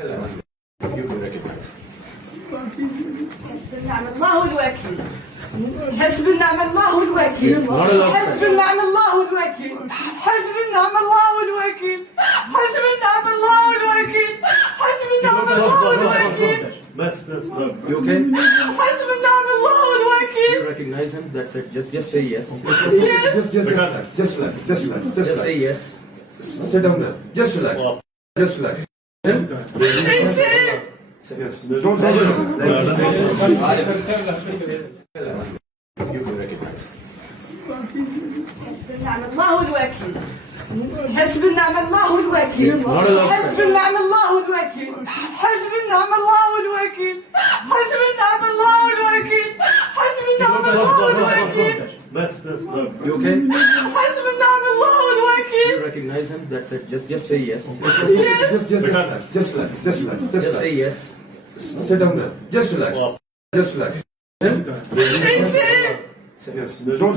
You will recognize. حسب النعم الله الوكيل. حسب النعم الله الوكيل. حسب النعم الله الوكيل. حسب النعم الله الوكيل. حسب النعم الله الوكيل. حسب النعم الله الوكيل. You okay? حسب النعم الله الوكيل. You recognize him? That's it. Just say yes. Just relax. Just say yes. Sit down now. Just relax. Just relax. Yes. Don't You will recognize. حسب النعم الله الوكيل. حسب النعم الله الوكيل. حسب النعم الله الوكيل. حسب النعم الله الوكيل. حسب النعم الله الوكيل. حسب النعم الله الوكيل. You okay? حسب النعم الله الوكيل. You recognize him? That's it. Just say yes. relax. Just relax. Just say yes. Sit down now. Just relax. Just relax. Yes. Don't